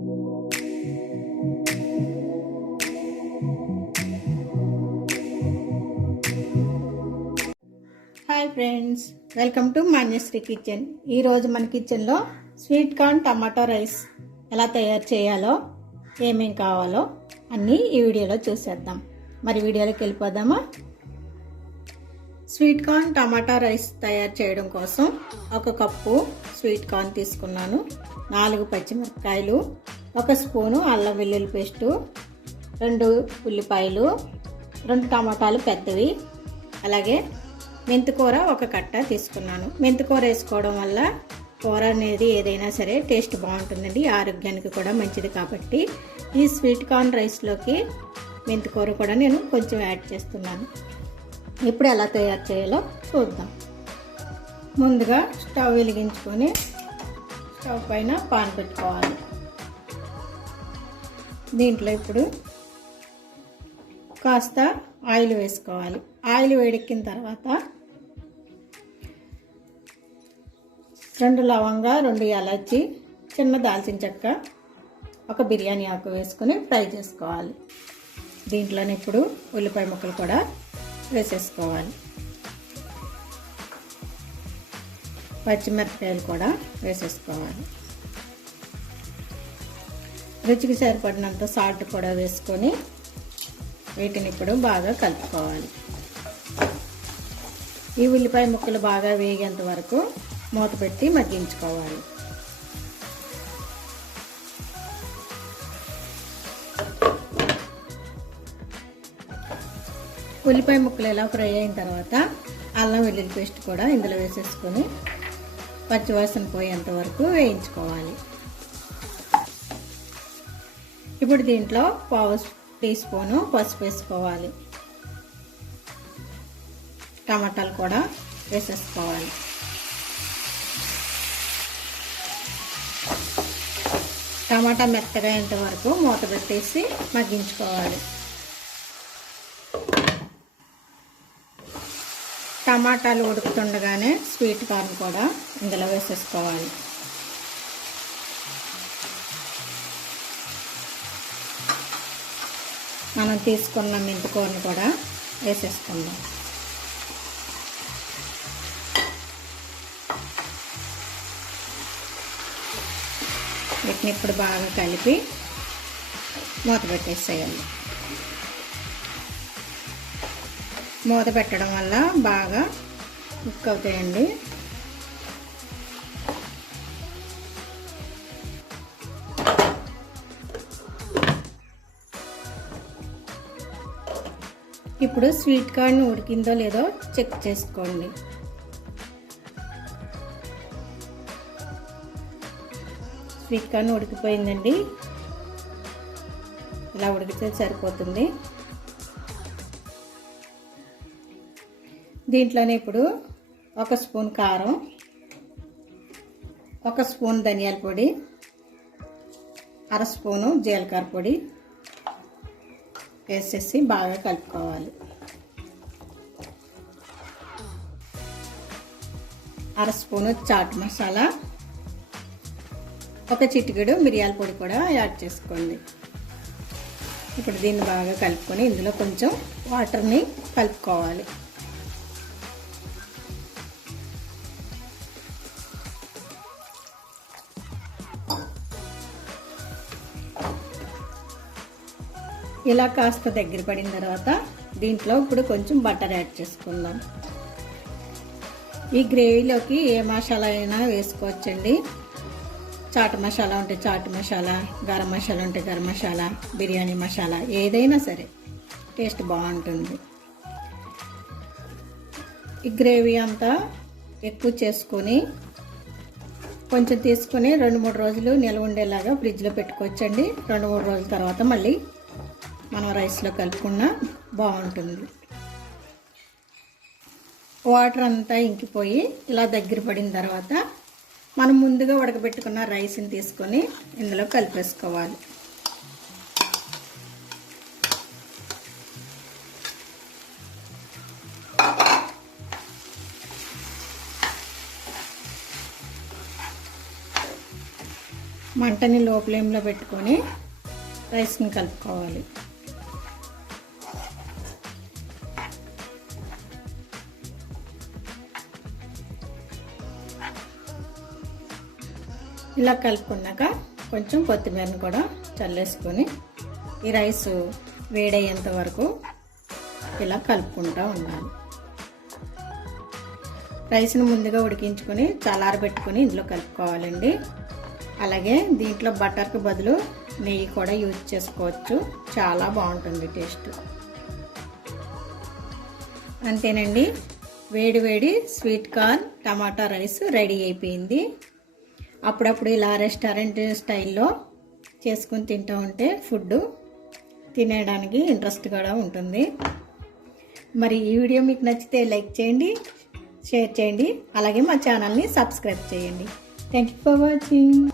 Hi friends, welcome to Manyashri kitchen. ఈరోజు మన కిచెన్లో స్వీట్ కార్న్ టమాటో రైస్ ఎలా తయారు చేయాలో, ఏమేం కావాలో అన్నీ ఈ వీడియోలో చూసేద్దాం. మరి వీడియోలోకి వెళ్ళిపోదామా? స్వీట్ కార్న్ టమాటా రైస్ తయారు చేయడం కోసం 1 కప్పు స్వీట్ కార్న్ తీసుకున్నాను, 4 పచ్చిమిరపకాయలు, 1 స్పూను అల్లం వెల్లుల్లి పేస్టు, 2 ఉల్లిపాయలు, 2 టమాటాలు పెద్దవి, అలాగే మెంతికూర 1 కట్ట తీసుకున్నాను. మెంతికూర వేసుకోవడం వల్ల కూర అనేది ఏదైనా సరే టేస్ట్ బాగుంటుందండి, ఆరోగ్యానికి కూడా మంచిది. కాబట్టి ఈ స్వీట్ కార్న్ రైస్లోకి మెంతికూర కూడా నేను కొంచెం యాడ్ చేస్తున్నాను. ఇప్పుడు ఎలా తయారు చేయాలో చూద్దాం. ముందుగా స్టవ్ వెలిగించుకొని స్టవ్ పైన పాన్ పెట్టుకోవాలి. దీంట్లో ఇప్పుడు కాస్త ఆయిల్ వేసుకోవాలి. ఆయిల్ వేడెక్కిన తర్వాత 2 లవంగా, 2 యాలచ్చి, చిన్న దాల్చిన చెక్క, 1 బిర్యానీ ఆకు వేసుకొని ఫ్రై చేసుకోవాలి. దీంట్లోనే ఇప్పుడు ఉల్లిపాయ ముక్కలు కూడా వేసేసుకోవాలి. పచ్చిమిరపకాయలు కూడా వేసేసుకోవాలి. రుచికి సరిపడినంత సాల్ట్ కూడా వేసుకొని వీటిని ఇప్పుడు బాగా కలుపుకోవాలి. ఈ ఉల్లిపాయ ముక్కలు బాగా వేగేంత వరకు మూత పెట్టి మగ్గించుకోవాలి. ఉల్లిపాయ ముక్కలు ఎలా ఫ్రై అయిన తర్వాత అల్లం వెల్లుల్లి పేస్ట్ కూడా ఇందులో వేసేసుకొని పచ్చివాసన పోయేంత వరకు వేయించుకోవాలి. ఇప్పుడు దీంట్లో 1/2 టీ స్పూను పసుపు వేసుకోవాలి. టమాటాలు కూడా వేసేసుకోవాలి. టమాటా మెత్తగా అయ్యేంత వరకు మూత పెట్టేసి మగ్గించుకోవాలి. టమాటాలు ఉడుకుతుండగానే స్వీట్ కార్న్ కూడా ఇందులో వేసేసుకోవాలి. మనం తీసుకున్న మెంతికూరను కూడా వేసేసుకుందాం. వీటిని ఇప్పుడు బాగా కలిపి మూత పెట్టేసేయాలి. మూత పెట్టడం వల్ల బాగా కుక్ అవుతాయండి. ఇప్పుడు స్వీట్ కార్న్ ఉడికిందో లేదో చెక్ చేసుకోండి. స్వీట్ కార్న్ ఉడికిపోయిందండి. ఇలా ఉడికితే సరిపోతుంది. దీంట్లోనే ఇప్పుడు 1 స్పూన్ కారం, 1 స్పూన్ ధనియాల పొడి, 1/2 స్పూను జీలకర్ర పొడి వేసేసి బాగా కలుపుకోవాలి. 1/2 స్పూను చాట్ మసాలా, 1 చిటికెడు మిరియాల పొడి కూడా యాడ్ చేసుకోండి. ఇప్పుడు దీన్ని బాగా కలుపుకొని ఇందులో కొంచెం వాటర్ని కలుపుకోవాలి. ఇలా కాస్త దగ్గర పడిన తర్వాత దీంట్లో ఇప్పుడు కొంచెం బటర్ యాడ్ చేసుకుందాం. ఈ గ్రేవీలోకి ఏ మసాలా అయినా వేసుకోవచ్చండి. చాట్ మసాలా ఉంటే చాట్ మసాలా, గరం మసాలా ఉంటే గరం మసాలా, బిర్యానీ మసాలా ఏదైనా సరే టేస్ట్ బాగుంటుంది. ఈ గ్రేవీ అంతా ఎక్కువ చేసుకొని కొంచెం తీసుకొని 2-3 రోజులు నిల్వ ఉండేలాగా ఫ్రిడ్జ్లో పెట్టుకోవచ్చండి. 2-3 రోజుల తర్వాత మళ్ళీ మనం రైస్లో కలుపుకున్నా బాగుంటుంది. వాటర్ అంతా ఇంకిపోయి ఇలా దగ్గర పడిన తర్వాత మనం ముందుగా ఉడకబెట్టుకున్న రైస్ని తీసుకొని ఇందులో కలిపేసుకోవాలి. మంటని లో ఫ్లేమ్లో పెట్టుకొని రైస్ని కలుపుకోవాలి. ఇలా కలుపుకున్నాక కొంచెం కొత్తిమీరని కూడా చల్లేసుకొని ఈ రైస్ వేడయ్యేంత వరకు ఇలా కలుపుకుంటూ ఉండాలి. రైస్ని ముందుగా ఉడికించుకొని చల్లారబెట్టుకొని ఇందులో కలుపుకోవాలండి. అలాగే దీంట్లో బటర్కి బదులు నెయ్యి కూడా యూజ్ చేసుకోవచ్చు, చాలా బాగుంటుంది టేస్ట్. అంతేనండి, వేడి వేడి స్వీట్ కార్న్ టమాటా రైస్ రెడీ అయిపోయింది. అప్పుడప్పుడు ఇలా రెస్టారెంట్ స్టైల్లో చేసుకుని తింటూ ఉంటే ఫుడ్ తినేయడానికి ఇంట్రెస్ట్ కూడా ఉంటుంది. మరి ఈ వీడియో మీకు నచ్చితే లైక్ చేయండి, షేర్ చేయండి, అలాగే మా ఛానల్ని సబ్స్క్రైబ్ చేయండి. Thank you for watching.